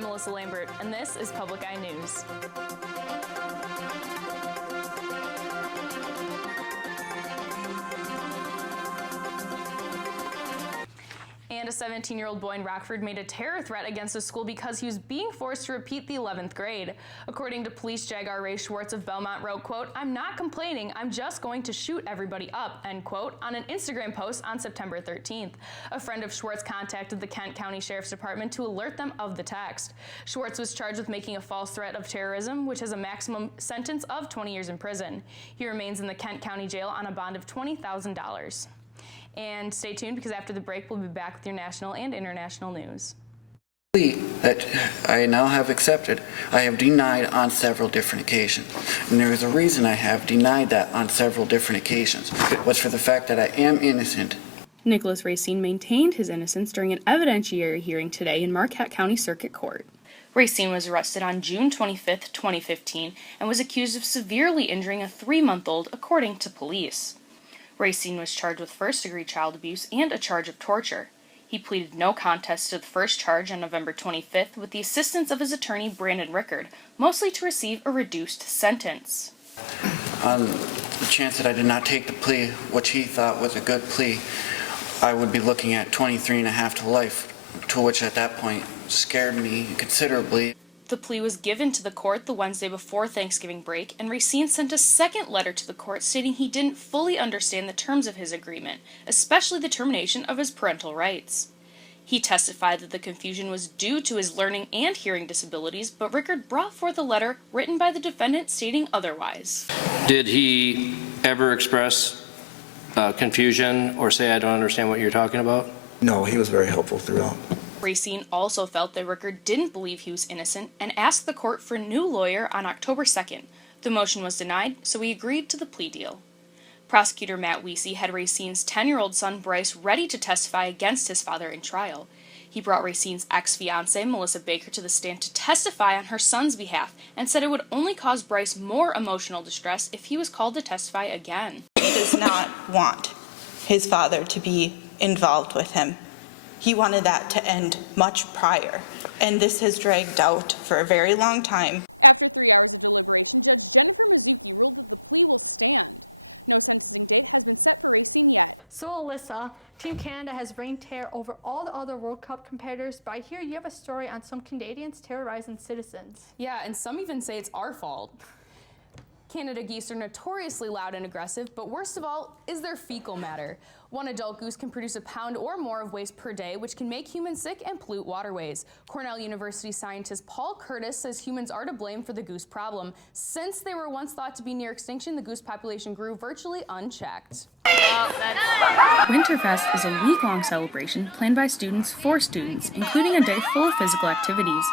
I'm Alyssa Lambert, and this is Public Eye News. And a 17-year-old boy in Rockford made a terror threat against a school because he was being forced to repeat the 11th grade. According to police, Jagar Ray Schwartz of Belmont wrote, quote, "I'm not complaining, I'm just going to shoot everybody up," end quote, on an Instagram post on September 13th. A friend of Schwartz contacted the Kent County Sheriff's Department to alert them of the text. Schwartz was charged with making a false threat of terrorism, which has a maximum sentence of 20 years in prison. He remains in the Kent County Jail on a bond of $20,000. And stay tuned, because after the break, we'll be back with your national and international news. That I now have accepted, I have denied on several different occasions. And there is a reason I have denied that on several different occasions. It was for the fact that I am innocent. Nicholas Racine maintained his innocence during an evidentiary hearing today in Marquette County Circuit Court. Racine was arrested on June 25, 2015, and was accused of severely injuring a 3-month-old, according to police. Racine was charged with first-degree child abuse and a charge of torture. He pleaded no contest to the first charge on November 25th with the assistance of his attorney, Brandon Rickard, mostly to receive a reduced sentence. On the chance that I did not take the plea, which he thought was a good plea, I would be looking at 23.5 to life, to which at that point scared me considerably. The plea was given to the court the Wednesday before Thanksgiving break, and Racine sent a second letter to the court stating he didn't fully understand the terms of his agreement, especially the termination of his parental rights. He testified that the confusion was due to his learning and hearing disabilities, but Rickard brought forth a letter written by the defendant stating otherwise. Did he ever express confusion or say, "I don't understand what you're talking about"? No, he was very helpful throughout. Racine also felt that Rickard didn't believe he was innocent and asked the court for a new lawyer on October 2nd. The motion was denied, so he agreed to the plea deal. Prosecutor Matt Weesey had Racine's 10-year-old son Bryce ready to testify against his father in trial. He brought Racine's ex-fiancée, Melissa Baker, to the stand to testify on her son's behalf and said it would only cause Bryce more emotional distress if he was called to testify again. He does not want his father to be involved with him. He wanted that to end much prior, and this has dragged out for a very long time. So Alyssa, Team Canada has reigned terror over all the other World Cup competitors, but I hear you have a story on some Canadians terrorizing citizens. Yeah, and some even say it's our fault. Canada geese are notoriously loud and aggressive, but worst of all is their fecal matter. One adult goose can produce a pound or more of waste per day, which can make humans sick and pollute waterways. Cornell University scientist Paul Curtis says humans are to blame for the goose problem. Since they were once thought to be near extinction, the goose population grew virtually unchecked. Winterfest is a week-long celebration planned by students for students, including a day full of physical activities.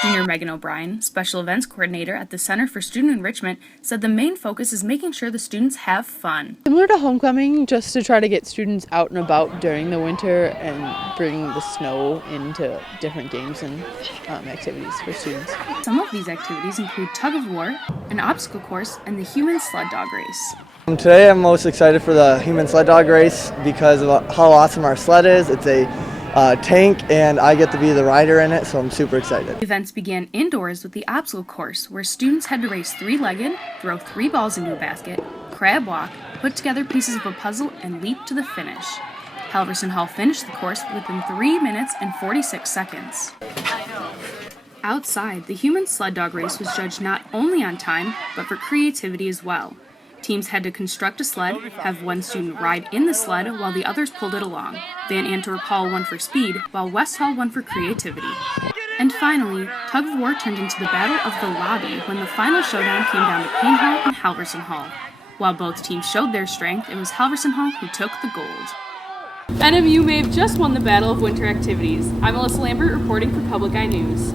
Junior Megan O'Brien, Special Events Coordinator at the Center for Student Enrichment, said the main focus is making sure the students have fun. Similar to homecoming, just to try to get students out and about during the winter and bring the snow into different games and activities for students. Some of these activities include tug of war, an obstacle course, and the human sled dog race. Today I'm most excited for the human sled dog race because of how awesome our sled is. It's a tank, and I get to be the rider in it, so I'm super excited. Events began indoors with the obstacle course, where students had to race 3-legged, throw 3 balls into a basket, crab walk, put together pieces of a puzzle, and leap to the finish. Halverson Hall finished the course within 3 minutes and 46 seconds. Outside, the human sled dog race was judged not only on time, but for creativity as well. Teams had to construct a sled, have one student ride in the sled while the others pulled it along. Van Antwerp Hall won for speed, while West Hall won for creativity. And finally, tug of war turned into the Battle of the Lobby when the final showdown came down to Payne Hall and Halverson Hall. While both teams showed their strength, it was Halverson Hall who took the gold. NMU may have just won the Battle of Winter Activities. I'm Alyssa Lambert reporting for Public Eye News.